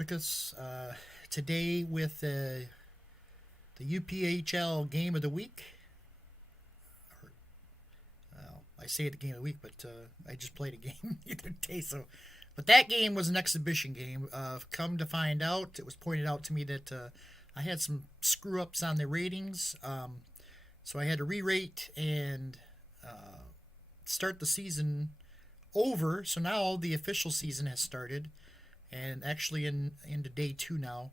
Rickus, today with the UPHL Game of the Week. Well, I say the Game of the Week, but I just played a game the other day. But that game was an exhibition game. Come to find out, it was pointed out to me that I had some screw ups on the ratings, so I had to re-rate and start the season over. So now the official season has started, and actually into day 2 now.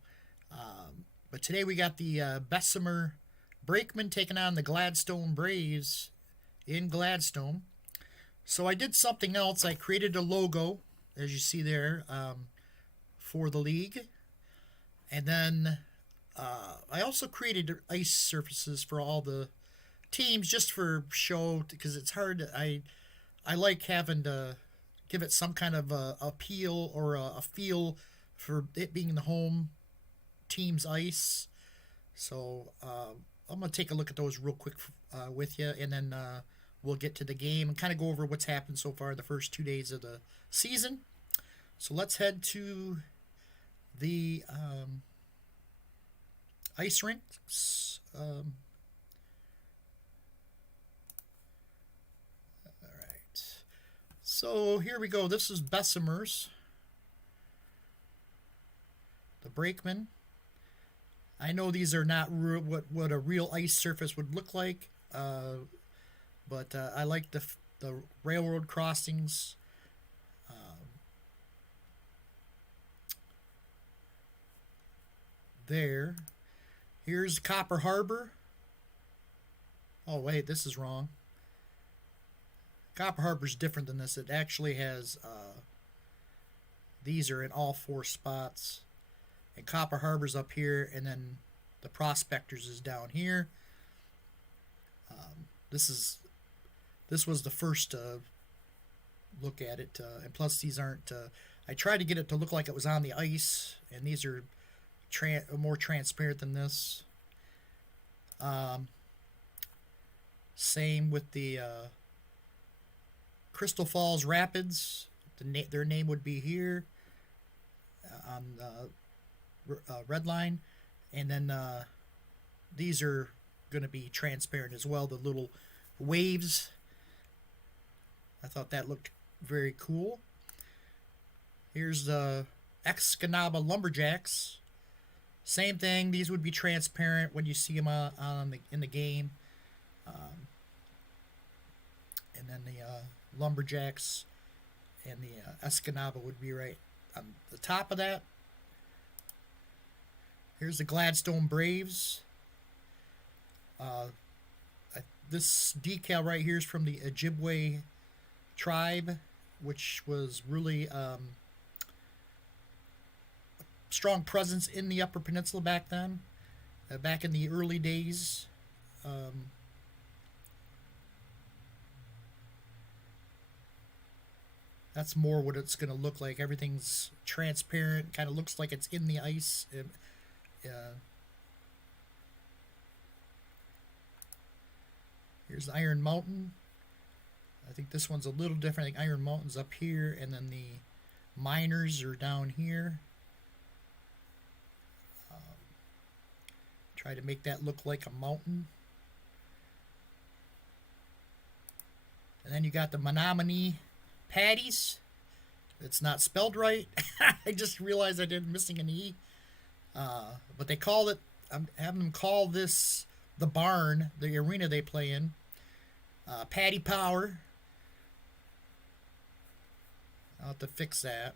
But today we got the Bessemer Brakemen taking on the Gladstone Braves in Gladstone. So I did something else. I created a logo, as you see there, for the league. And then I also created ice surfaces for all the teams just for show, because it's hard. I like having to give it some kind of appeal or a feel for it being the home team's ice. So I'm going to take a look at those real quick with you, and then we'll get to the game and kind of go over what's happened so far the first 2 days of the season. So let's head to the ice rinks. So here we go. This is Bessemer's. The Brakemen. I know these are not what a real ice surface would look like, but I like the railroad crossings. There. Here's Copper Harbor. Oh wait, this is wrong. Copper Harbor's different than this. It actually has, these are in all 4 spots. And Copper Harbor's up here, and then the Prospectors is down here. This was the first look at it, and plus these aren't. I tried to get it to look like it was on the ice, and these are more transparent than this. Same with the Crystal Falls Rapids. Their name would be here on the red line, and then these are going to be transparent as well, the little waves. I thought that looked very cool. Here's the Escanaba Lumberjacks. Same thing. These would be transparent when you see them in the game. And then the Lumberjacks and the Escanaba would be right on the top of that. Here's the Gladstone Braves. This decal right here is from the Ojibwe tribe, which was really strong presence in the Upper Peninsula back then, back in the early days. That's more what it's going to look like. Everything's transparent, kind of looks like it's in the ice. Here's Iron Mountain. I think this one's a little different. I think Iron Mountain's up here, and then the Miners are down here. Try to make that look like a mountain. And then you got the Menominee Patties. It's not spelled right. I just realized I did missing an E. But they call it, I'm having them call this the barn, the arena they play in. Patty Power. I'll have to fix that.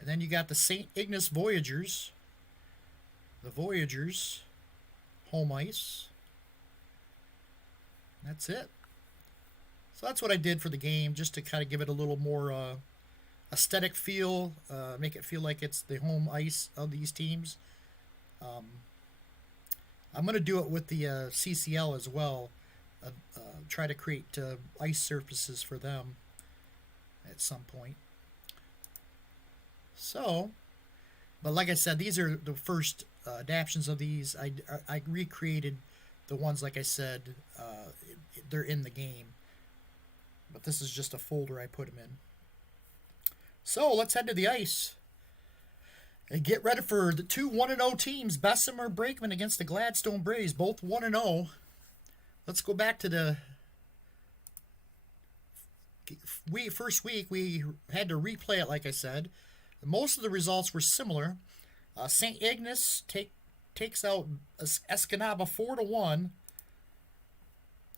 And then you got the St. Ignace Voyagers. The Voyagers home ice. That's it. So that's what I did for the game, just to kind of give it a little more aesthetic feel, make it feel like it's the home ice of these teams. I'm going to do it with the CCL as well. Try to create ice surfaces for them at some point. So, but like I said, these are the first adaptions of these. I recreated the ones, like I said, they're in the game. But this is just a folder I put them in. So let's head to the ice and get ready for the two 1-0 teams, Bessemer Brakemen against the Gladstone Braves, both 1-0. Let's go back to the first week. We had to replay it, like I said. Most of the results were similar. St. Ignace takes out Escanaba 4-1.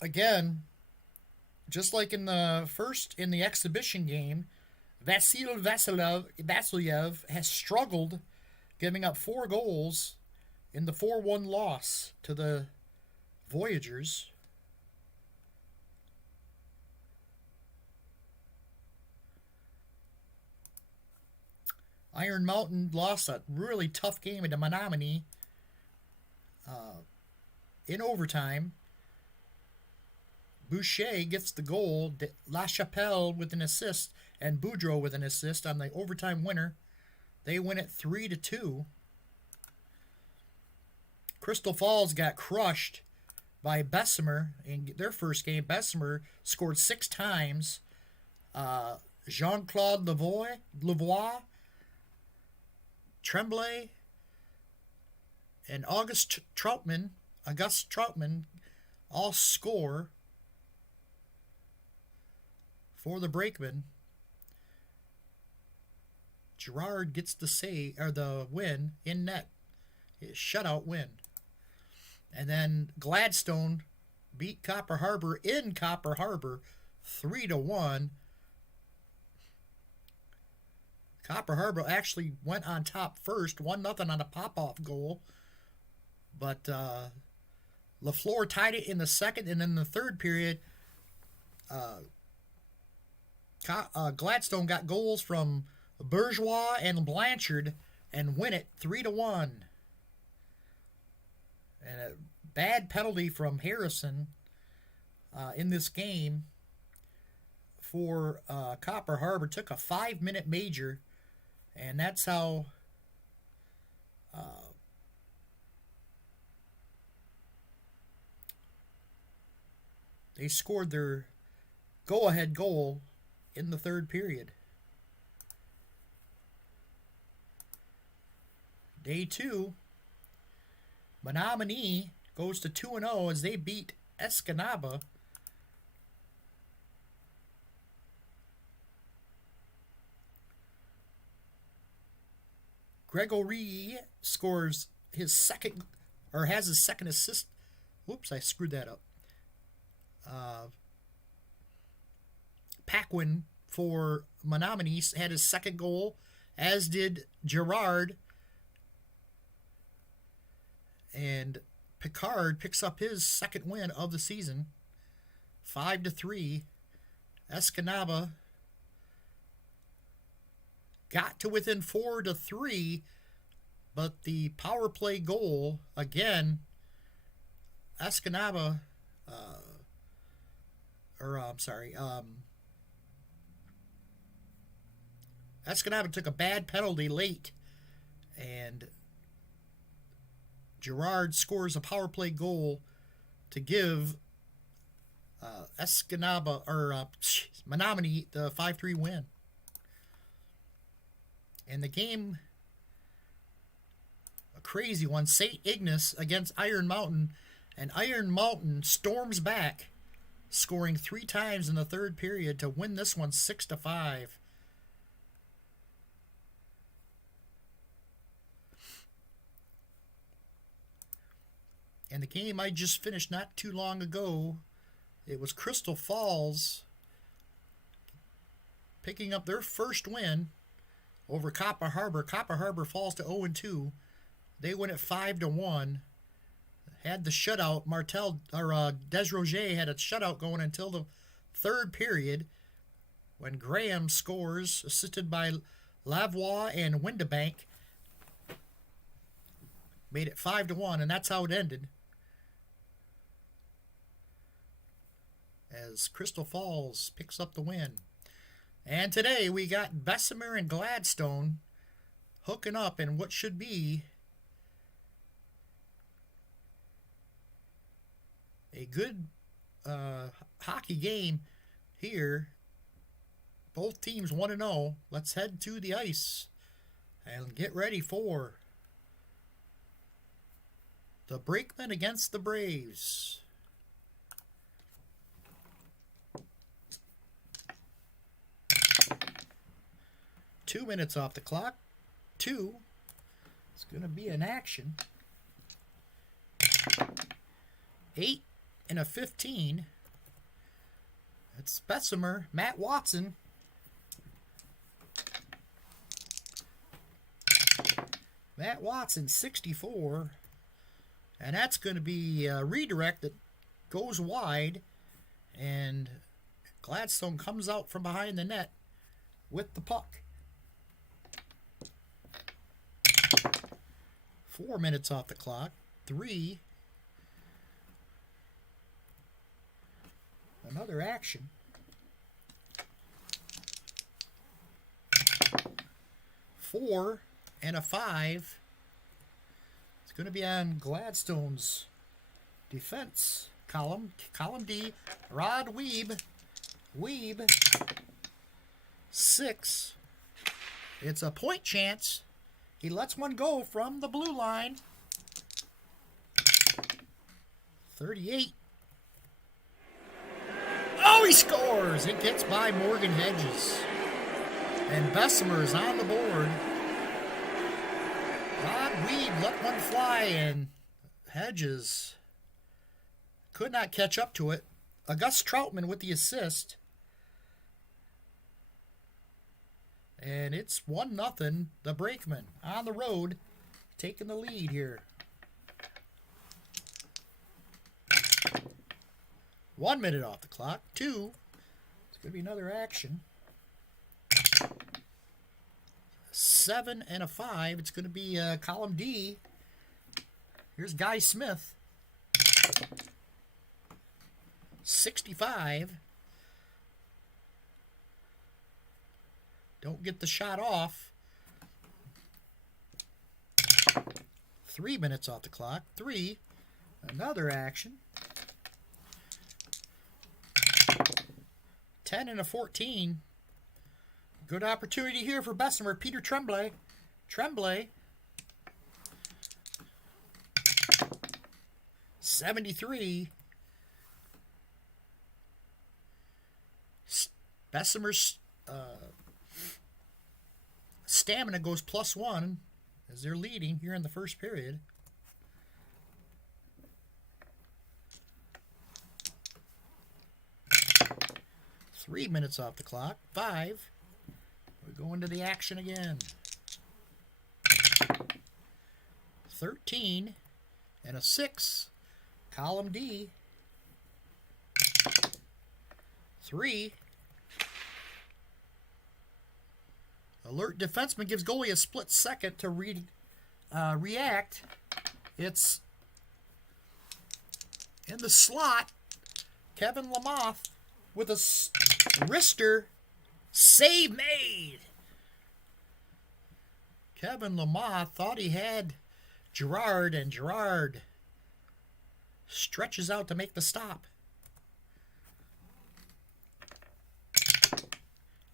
Again, just like in the exhibition game, Vasilyev has struggled, giving up 4 goals in the 4-1 loss to the Voyagers. Iron Mountain lost a really tough game at the Menominee in overtime. Boucher gets the goal, La Chapelle with an assist, and Boudreau with an assist on the overtime winner. They win it 3-2. Crystal Falls got crushed by Bessemer in their first game. Bessemer scored 6 times. Jean-Claude Lavoie, Tremblay, and Auguste Troutman all score for the Brakemen. Gerard gets the win in net. Shutout win. And then Gladstone beat Copper Harbor in Copper Harbor 3-1. Copper Harbor actually went on top first, 1-0 on a pop-off goal. But LaFleur tied it in the second, and in the third period, Gladstone got goals from Bourgeois and Blanchard and win it 3-1. And a bad penalty from Harrison in this game for Copper Harbor took a 5-minute major, and that's how they scored their go-ahead goal in the third period. Day 2, Menominee goes to 2-0 as they beat Escanaba. Gregory scores his second, or has his second assist. Whoops, I screwed that up. Paquin for Menominee had his second goal, as did Gerard. And Picard picks up his second win of the season, 5-3. Escanaba got to within 4-3, but the power play goal again, Escanaba, Escanaba took a bad penalty late, and Gerard scores a power play goal to give Menominee the 5-3 win. And the game, a crazy one, St. Ignace against Iron Mountain, and Iron Mountain storms back, scoring 3 times in the third period to win this one 6-5. And the game I just finished not too long ago, it was Crystal Falls picking up their first win over Copper Harbor. Copper Harbor falls to 0-2. They win it 5-1. Had the shutout. Desroger had a shutout going until the third period when Graham scores, assisted by Lavoie and Windebank. Made it 5-1, and that's how it ended. As Crystal Falls picks up the win. And today we got Bessemer and Gladstone hooking up in what should be a good hockey game here Both teams 1-0. Let's head to the ice and get ready for the Brakemen against the Braves. Two minutes off the clock. Two. It's going to be an action. 8 and a 15. It's Bessemer, Matt Watson. Matt Watson, 64. And that's going to be a redirect that goes wide. And Gladstone comes out from behind the net with the puck. 4 minutes off the clock. 3. Another action. 4 and a 5. It's going to be on Gladstone's defense column. Column D. Rod Weeb. 6. It's a point chance. He lets one go from the blue line. 38. Oh, he scores! It gets by Morgan Hedges. And Bessemer is on the board. Rod Weeb let one fly, and Hedges could not catch up to it. Gus Troutman with the assist. And it's 1-0. The Brakemen on the road taking the lead here. 1 minute off the clock. 2. It's going to be another action. 7 and a 5. It's going to be column D. Here's Guy Smith. 65. Don't get the shot off. 3 minutes off the clock. 3. Another action. 10 and a 14. Good opportunity here for Bessemer. Peter Tremblay. 73. Bessemer's stamina goes +1 as they're leading here in the first period. Three minutes off the clock. 5. We're going to the action again. 13 and a 6. Column D. 3. Alert defenseman gives goalie a split second to react. It's in the slot. Kevin Lamoth with a wrister. Save made. Kevin Lamoth thought he had Gerard, and Gerard stretches out to make the stop.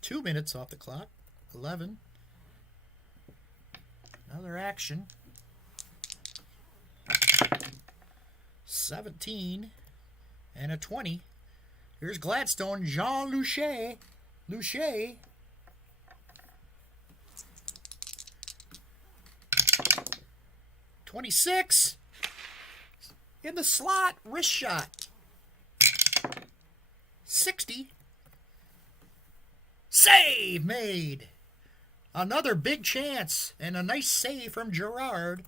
2 minutes off the clock. 11. Another action. 17 and a 20. Here's Gladstone. Jean Louchet. 26. In the slot. Wrist shot. 60. Save made. Another big chance and a nice save from Gerard.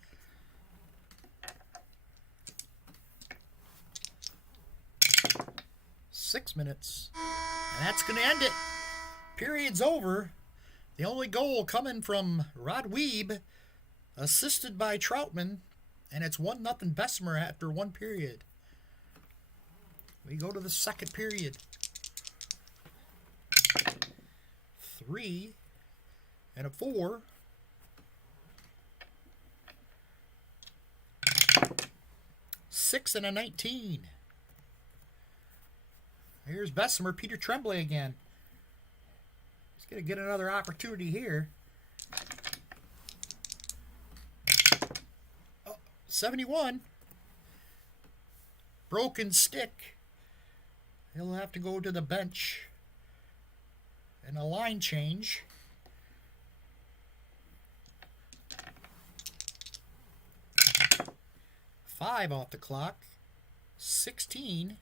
Six minutes. And that's going to end it. Period's over. The only goal coming from Rod Weeb, assisted by Troutman, and it's 1-0 Bessemer after one period. We go to the second period. 3 and a 4. 6 and a 19. Here's Bessemer, Peter Tremblay again. Gonna get another opportunity here. 71. Broken stick. He'll have to go to the bench. And a line change. Five off the clock. 16.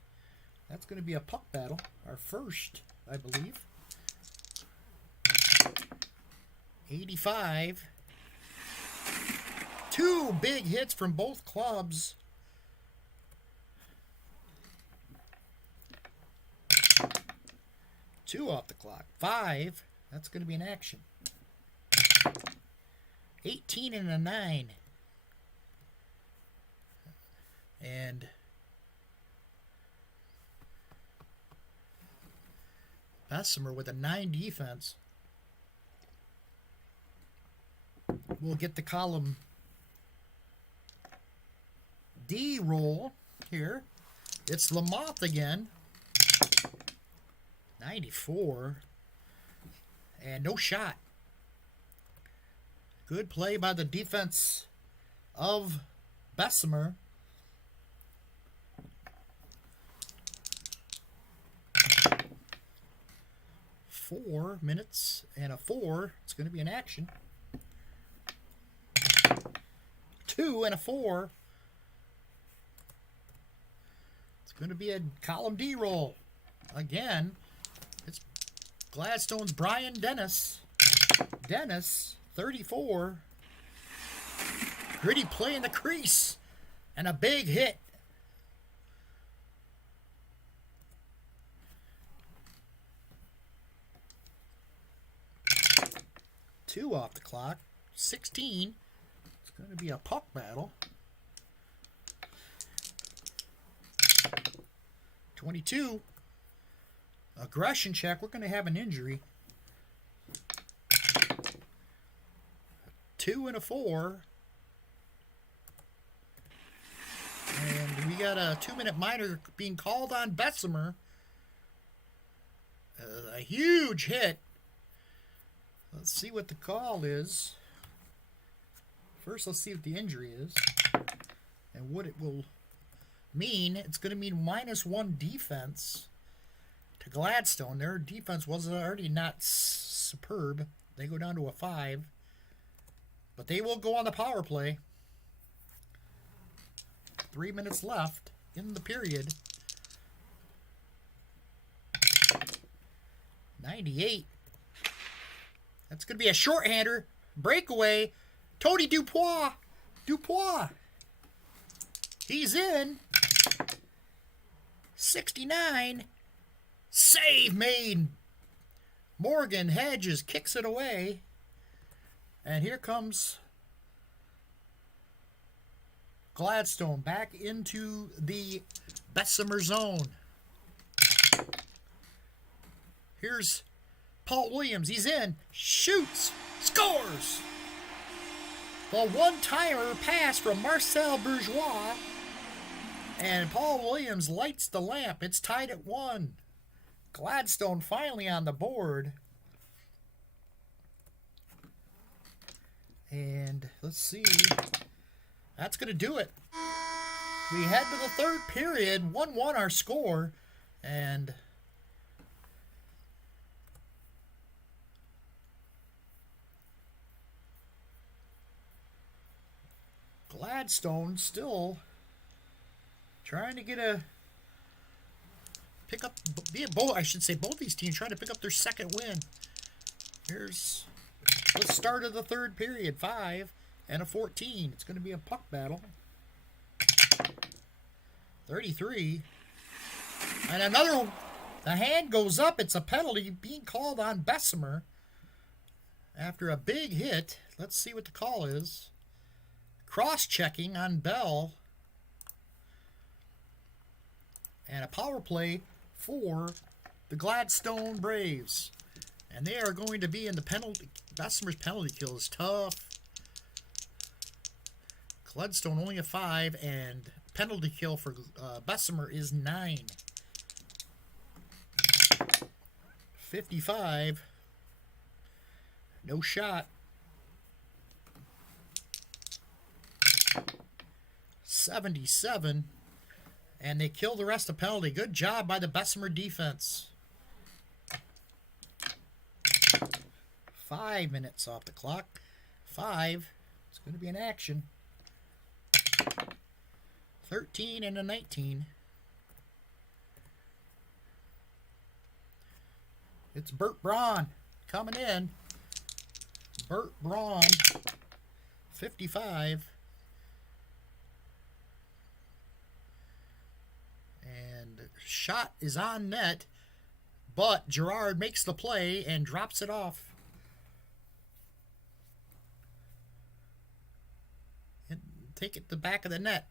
That's going to be a puck battle. Our first, I believe. 85. Two big hits from both clubs. Two off the clock. 5. That's going to be an action. 18 and a 9. And Bessemer with a 9 defense will get the column D roll here. It's Lamothe again. 94. And no shot. Good play by the defense of Bessemer. 4 minutes and a 4. It's going to be an action. 2 and a 4. It's going to be a column D roll. Again, it's Gladstone's Brian Dennis. Dennis, 34. Gritty play in the crease. And a big hit. Two off the clock. 16. It's going to be a puck battle. 22. Aggression check. We're going to have an injury. 2 and a 4. And we got a 2-minute minor being called on Bessemer. A huge hit. Let's see what the call is. First, let's see what the injury is and what it will mean. It's going to mean -1 defense to Gladstone. Their defense was already not superb. They go down to a 5. But they will go on the power play. 3 minutes left in the period. 98. That's going to be a shorthander. Breakaway. Tony Dupois. Dupois. He's in. 69. Save made. Morgan Hedges kicks it away. And here comes Gladstone back into the Bessemer zone. Here's Paul Williams. He's in. Shoots. Scores. The one-timer pass from Marcel Bourgeois. And Paul Williams lights the lamp. It's tied at 1. Gladstone finally on the board. And let's see. That's going to do it. We head to the third period. 1-1 our score. And Gladstone still trying to get a pick up. I should say both these teams trying to pick up their second win. Here's the start of the third period. 5 and a 14. It's going to be a puck battle. 33. And another one. The hand goes up. It's a penalty being called on Bessemer after a big hit. Let's see what the call is. Cross-checking on Bell. And a power play for the Gladstone Braves. And they are going to be in the penalty. Bessemer's penalty kill is tough. Gladstone only a 5, and penalty kill for Bessemer is 9. 55. No shot. 77. And they kill the rest of the penalty. Good job by the Bessemer defense. 5 minutes off the clock. 5. It's going to be an action. 13 and a 19. It's Bert Braun coming in. Bert Braun, 55. And shot is on net, but Gerard makes the play and drops it off. And take it to the back of the net.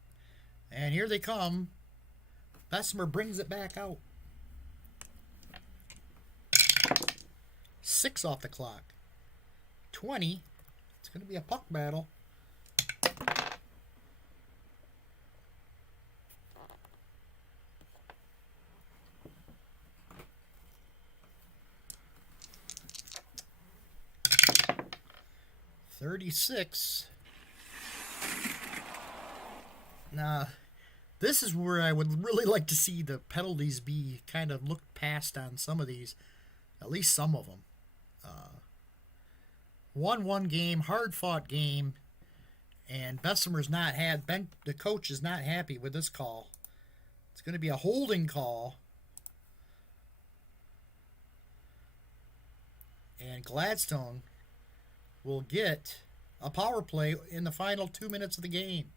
And here they come. Bessemer brings it back out. 6 off the clock. 20. It's going to be a puck battle. $36. Now, this is where I would really like to see the penalties be kind of looked past on some of these, at least some of them. 1-1 game, hard-fought game, and Bessemer's the coach is not happy with this call. It's going to be a holding call. And Gladstone will get a power play in the final 2 minutes of the game.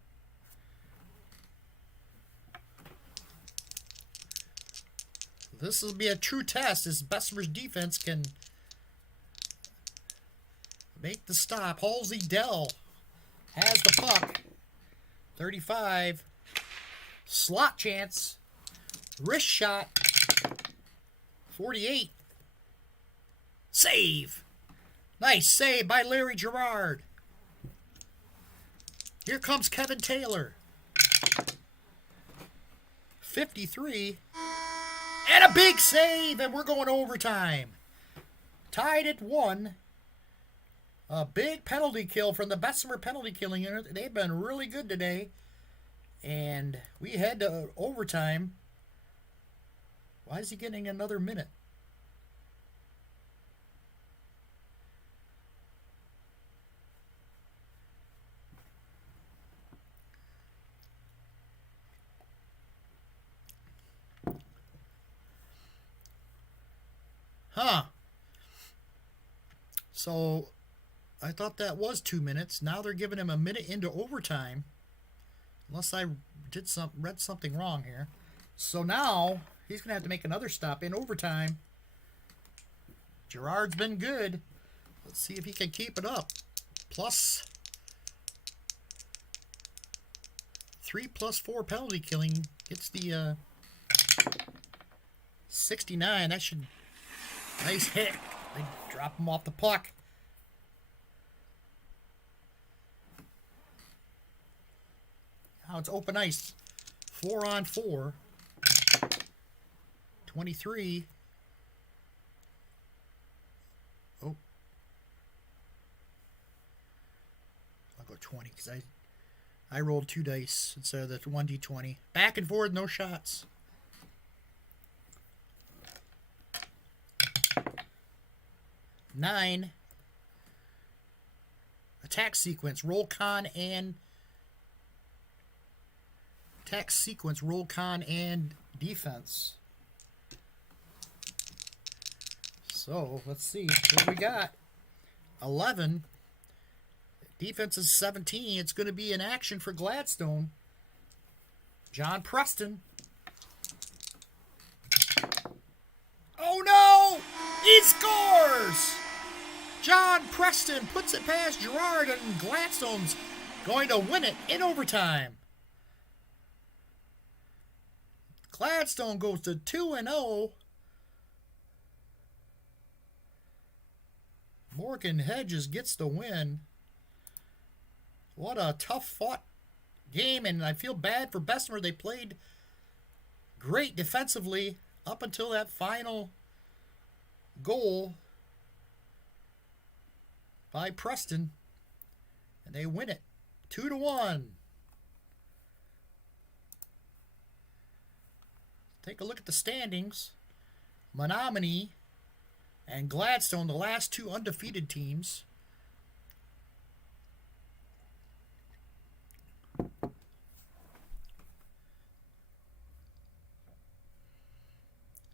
This will be a true test as Bessemer's defense can make the stop. Halsey Dell has the puck. 35. Slot chance. Wrist shot. 48. Save. Nice save by Larry Gerard. Here comes Kevin Taylor. 53. And a big save, and we're going overtime. Tied at 1. A big penalty kill from the Bessemer penalty killing unit. They've been really good today. And we head to overtime. Why is he getting another minute? Huh. So I thought that was 2 minutes. Now they're giving him a minute into overtime. Unless I read something wrong here. So now he's going to have to make another stop in overtime. Gerard's been good. Let's see if he can keep it up. 3 + 4 penalty killing gets the 69. That should... Nice hit. They drop him off the puck. Now it's open ice. 4-on-4. 23. Oh. I'll go 20 because I rolled 2 dice instead of the 1d20. Back and forth, no shots. Nine. Attack sequence, roll con and defense. So let's see what we got. 11. Defense is 17. It's going to be an action for Gladstone. John Preston. Oh no! He scores! John Preston puts it past Gerard, and Gladstone's going to win it in overtime. Gladstone goes to 2-0. Morgan Hedges gets the win. What a tough fought game, and I feel bad for Bessemer. They played great defensively up until that final goal. by Preston. And they win it 2-1. Take a look at the standings. Menominee and Gladstone, the last two undefeated teams.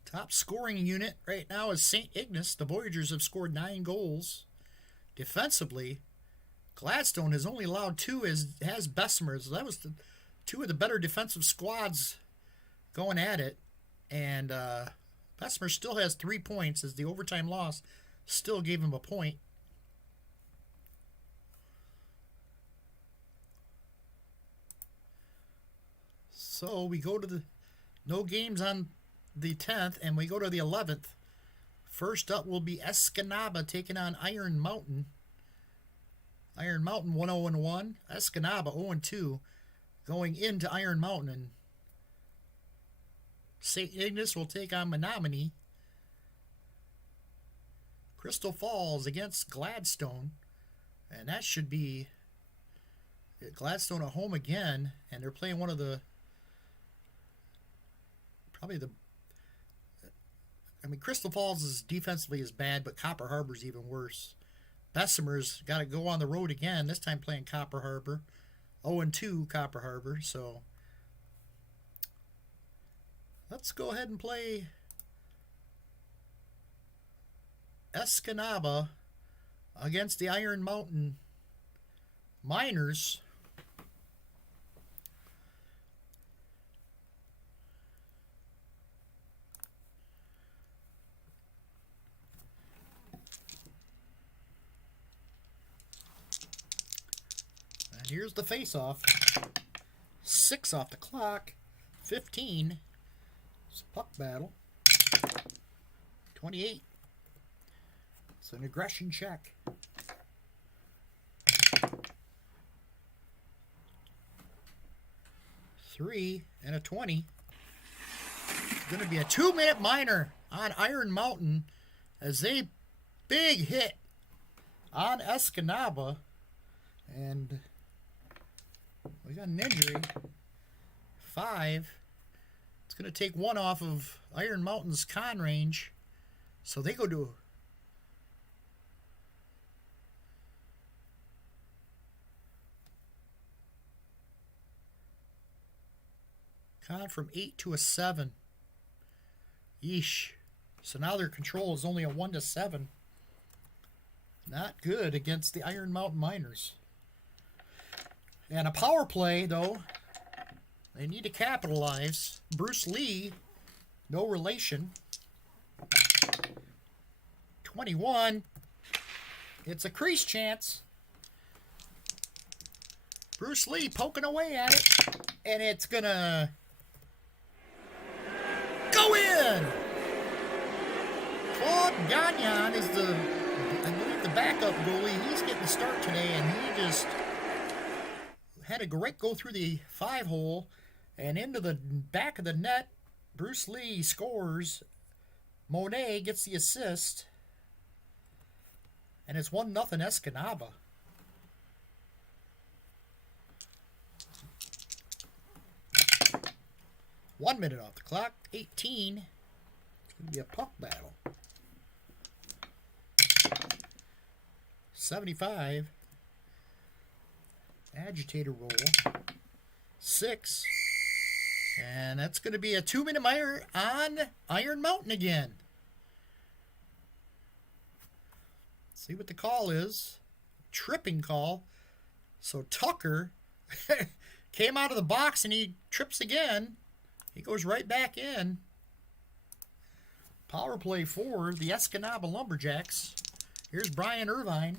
Top scoring unit right now is St. Ignace. The Voyagers have scored 9 goals. Defensively, Gladstone has only allowed 2, as has Bessemer. So that was two of the better defensive squads going at it. And Bessemer still has 3 points, as the overtime loss still gave him a point. So we go to the no games on the 10th, and we go to the 11th. First up will be Escanaba taking on Iron Mountain. Iron Mountain 1-0-1. Escanaba 0-2 going into Iron Mountain. And St. Ignace will take on Menominee. Crystal Falls against Gladstone. And that should be Gladstone at home again. And they're playing one of the Crystal Falls' defensively is bad, but Copper Harbor's even worse. Bessemer's got to go on the road again, this time playing Copper Harbor. 0-2 Copper Harbor, so let's go ahead and play Escanaba against the Iron Mountain Miners. And here's the face-off. 6 off the clock. 15. It's a puck battle. 28. It's an aggression check. 3 and a 20. It's going to be a 2-minute minor on Iron Mountain as they big hit on Escanaba. And we got an injury. 5. It's going to take 1 off of Iron Mountain's con range. So they go to con from 8 to a 7. Yeesh. So now their control is only a 1-7. Not good against the Iron Mountain Miners. And a power play, though, they need to capitalize. Bruce Lee, no relation. 21. It's a crease chance. Bruce Lee poking away at it. And it's going to go in. Claude Gagnon is I believe the backup goalie. He's getting the start today, and he just had a great go through the 5-hole and into the back of the net. Bruce Lee scores. Monet gets the assist. And it's 1-0 Escanaba. One minute off the clock. 18. It's going to be a puck battle. 75. Agitator roll. 6. And that's going to be a 2-minute minor on Iron Mountain again. Let's see what the call is. Tripping call. So Tucker came out of the box and he trips again. He goes right back in. Power play for the Escanaba Lumberjacks. Here's Brian Irvine.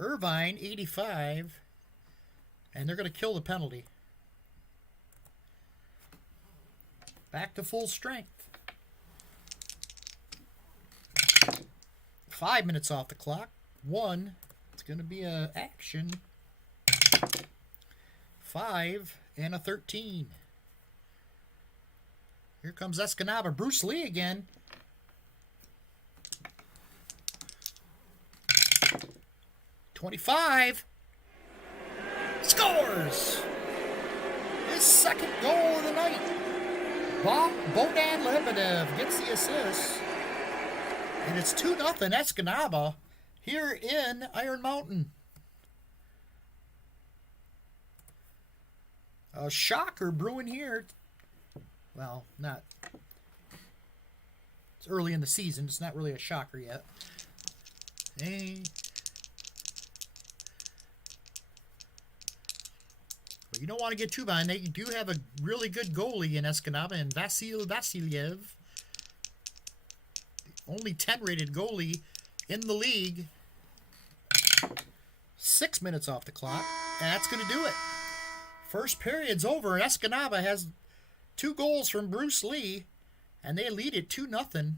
Irvine, 85. And they're going to kill the penalty. Back to full strength. 5 minutes off the clock. 1. It's going to be a action. 5 and a 13. Here comes Escanaba. Bruce Lee again. 25. Scores! His second goal of the night. Bohdan Lebedev gets the assist. And it's 2-0 Escanaba here in Iron Mountain. A shocker brewing here. Well, not. It's early in the season. It's not really a shocker yet. Hey. But you don't want to get too behind. They do have a really good goalie in Escanaba, and Vasil Vasiliev. The only 10-rated goalie in the league. 6 minutes off the clock. And that's going to do it. First period's over, and Escanaba has 2 goals from Bruce Lee, and they lead it 2-0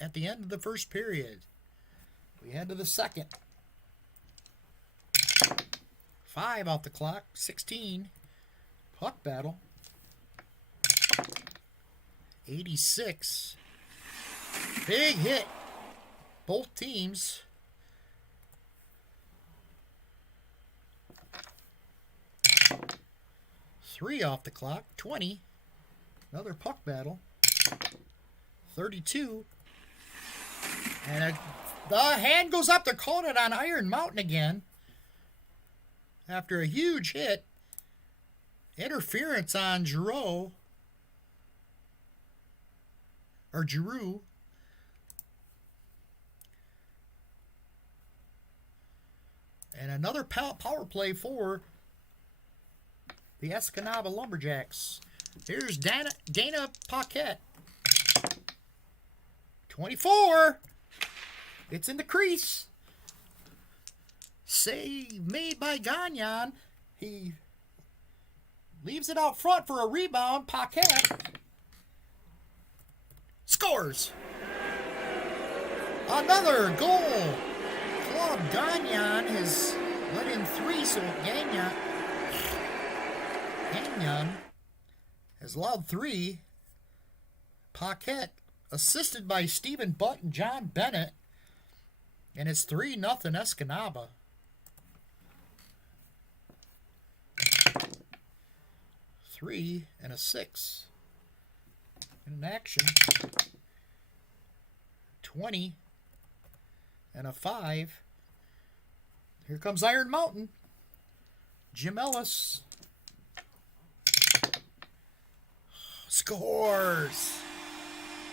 at the end of the first period. We head to the second. 5 off the clock, 16. Puck battle. 86. Big hit. Both teams. Three off the clock, 20. Another puck battle. 32. And the hand goes up. They're calling it on Iron Mountain again. After a huge hit. Interference on Giroux. Or Giroux. And another power play for the Escanaba Lumberjacks. Here's Dana Paquette. 24. It's in the crease. Save made by Gagnon. He leaves it out front for a rebound. Paquette scores. Another goal. Club Gagnon has let in 3, so Gagnon has allowed 3. Paquette assisted by Stephen Butt and John Bennett. And it's 3-0 Escanaba. Three and a 6. In action. 20 and a 5. Here comes Iron Mountain. Jim Ellis scores.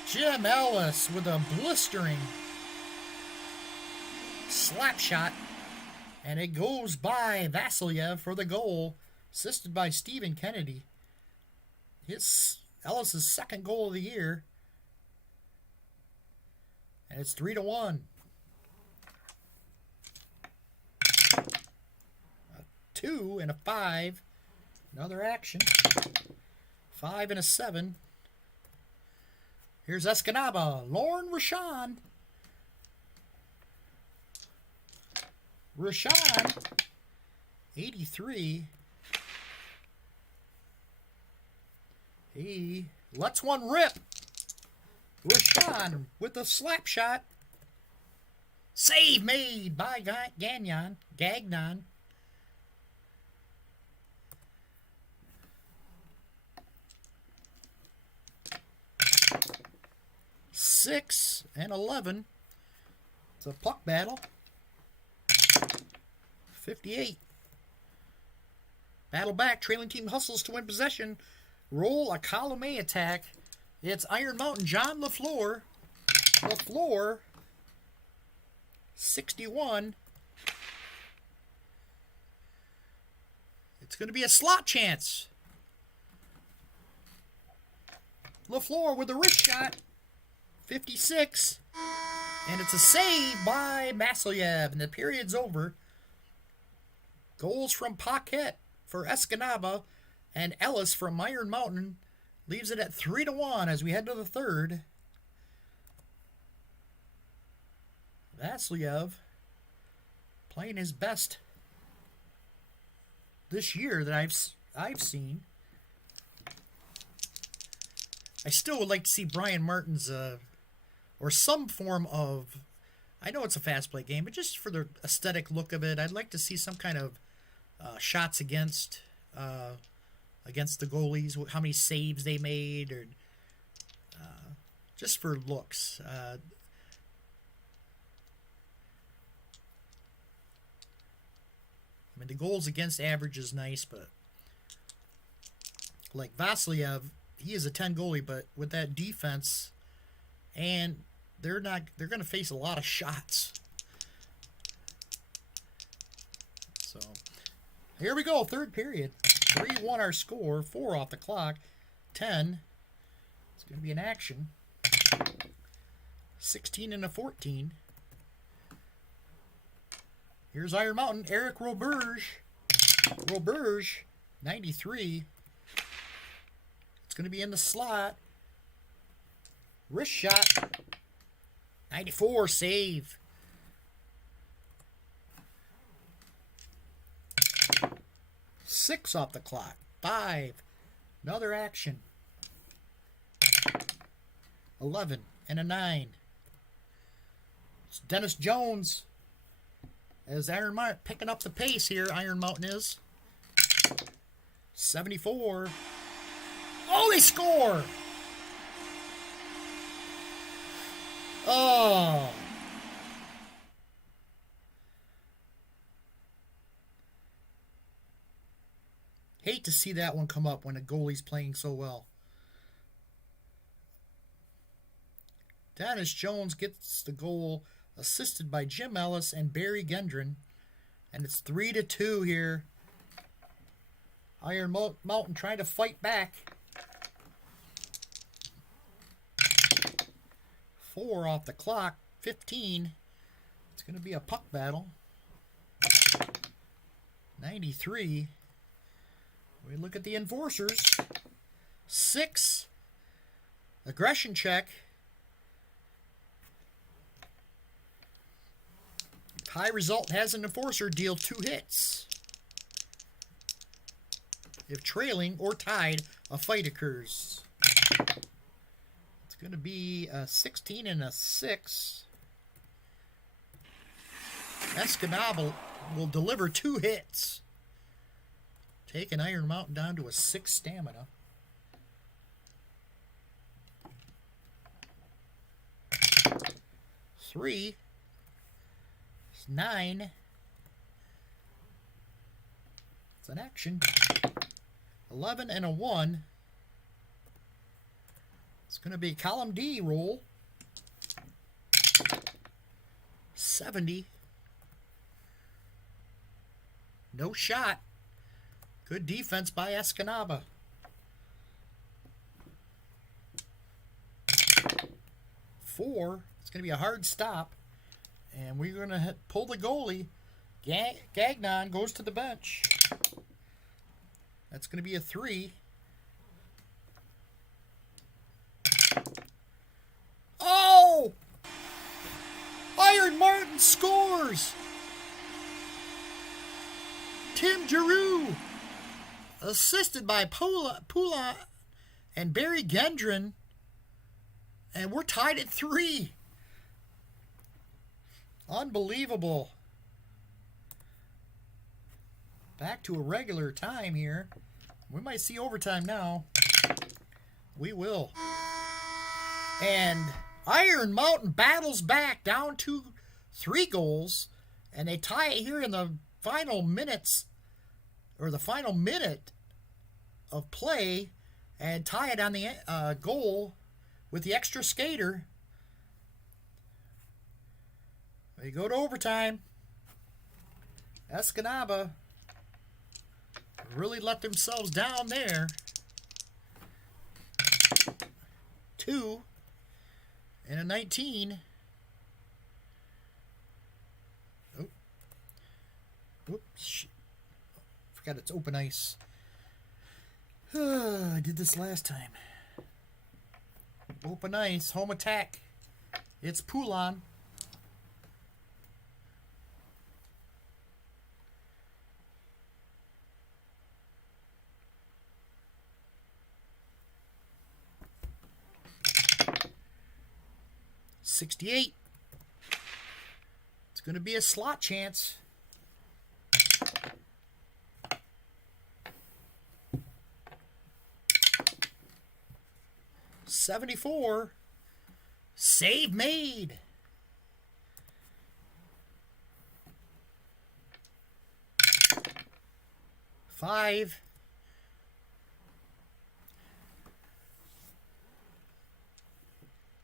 Jim Ellis with a blistering slap shot. And it goes by Vasiliev for the goal. Assisted by Stephen Kennedy. It's Ellis' second goal of the year. And it's 3-1. A 2 and a 5. Another action. 5 and a 7. Here's Escanaba. Lauren Rashawn. Rashawn. 83. He lets one rip. Rashawn with a slap shot. Save made by Gagnon. 6 and 11. It's a puck battle. 58. Battle back. Trailing team hustles to win possession. Roll a column A attack. It's Iron Mountain. John LaFleur. 61. It's going to be a slot chance. LaFleur with a wrist shot. 56. And it's a save by Vasiliev. And the period's over. Goals from Paquette for Escanaba. And Ellis from Iron Mountain leaves it at 3-1 as we head to the third. Vasiliev playing his best this year that I've seen. I still would like to see Brian Martin's or some form of I know it's a fast play game, but just for the aesthetic look of it, I'd like to see some kind of shots against the goalies, how many saves they made, or just for looks. I mean, the goals against average is nice, but like Vasiliev, he is a 10 goalie, but with that defense, and they're going to face a lot of shots. So here we go, third period. 3-1 our score, 4 off the clock, 10. It's going to be an action. 16 and a 14. Here's Iron Mountain, Eric Roberge. Roberge, 93. It's going to be in the slot. Wrist shot. 94, save. Six off the clock. 5. Another action. 11 and a 9. It's Dennis Jones. As Iron Mountain picking up the pace here, Iron Mountain is. 74. Oh, they score! Oh. Hate to see that one come up when a goalie's playing so well. Dennis Jones gets the goal, assisted by Jim Ellis and Barry Gendron. And it's 3-2 here. Iron Mountain trying to fight back. 4 off the clock. 15. It's going to be a puck battle. 93. We look at the enforcers. 6. Aggression check. High result has an enforcer deal 2 hits. If trailing or tied, a fight occurs. It's going to be a 16 and a 6. Escanaba will deliver 2 hits. Taking Iron Mountain down to a 6 stamina. Three. 9. It's an action. 11 and a 1. It's going to be column D roll. 70. No shot. Good defense by Escanaba. 4. It's going to be a hard stop. And we're going to pull the goalie. Gagnon goes to the bench. That's going to be a 3. Oh! Iron Mountain scores! Tim Giroux, assisted by Pula and Barry Gendron. And we're tied at 3. Unbelievable. Back to a regular time here. We might see overtime now. We will. And Iron Mountain battles back down to 3 goals. And they tie it here in the final minutes, or the final minute of play, and tie it on the goal with the extra skater. They go to overtime. Escanaba really let themselves down there. 2 and a 19. Oh. Oops. Forgot it's open ice. I did this last time. Open ice, home attack. It's Poulon. $68. It's going to be a slot chance. $74. Save made. $5.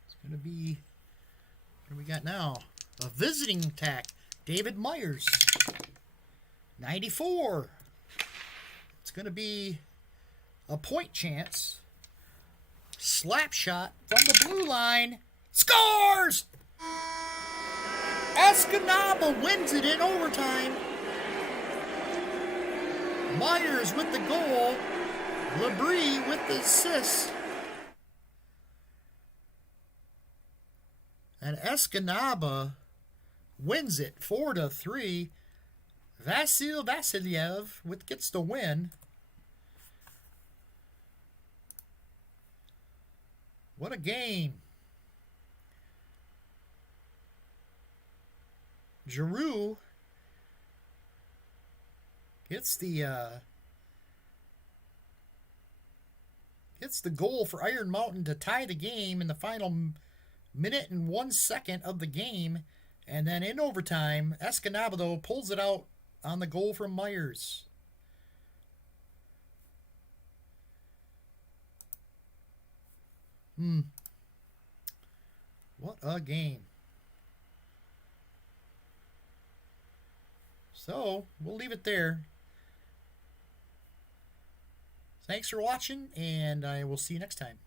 It's going to be, what do we got now? A visiting attack. David Myers. 94. It's going to be a point chance. Slap shot from the blue line. Scores! Escanaba wins it in overtime. Myers with the goal. Labrie with the assist. And Escanaba wins it 4-3. Vasiliev gets the win. What a game. Giroux gets the goal for Iron Mountain to tie the game in the final minute and 1 second of the game. And then in overtime, Escanaba pulls it out on the goal from Myers. What a game. So, we'll leave it there. Thanks for watching, and I will see you next time.